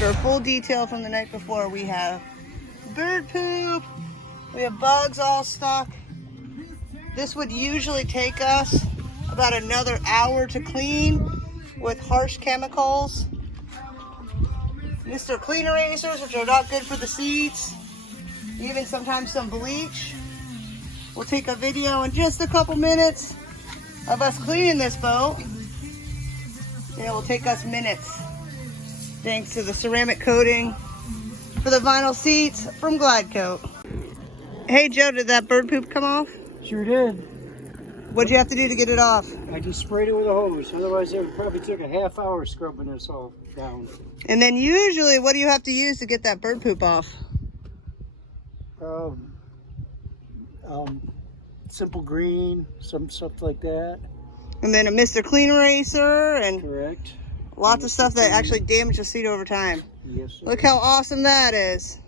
After a full detail from the night before, we have bird poop. We have bugs all stuck. This would usually take us about another hour to clean with harsh chemicals. Mr. Clean erasers, which are not good for the seeds. Even sometimes some bleach. We'll take a video in just a couple minutes of us cleaning this boat. It will take us minutes, thanks to the ceramic coating for the vinyl seats from Glidecoat. Hey Joe, did that bird poop come off? Sure did. What'd you have to do to get it off? I just sprayed it with a hose. Otherwise, it probably took a half hour scrubbing this all down. And then usually, what do you have to use to get that bird poop off? Simple green, some stuff like that. And then a Mr. Clean eraser and Correct. lots of stuff that actually damage the seat over time. Yes, sir. Look how awesome that is.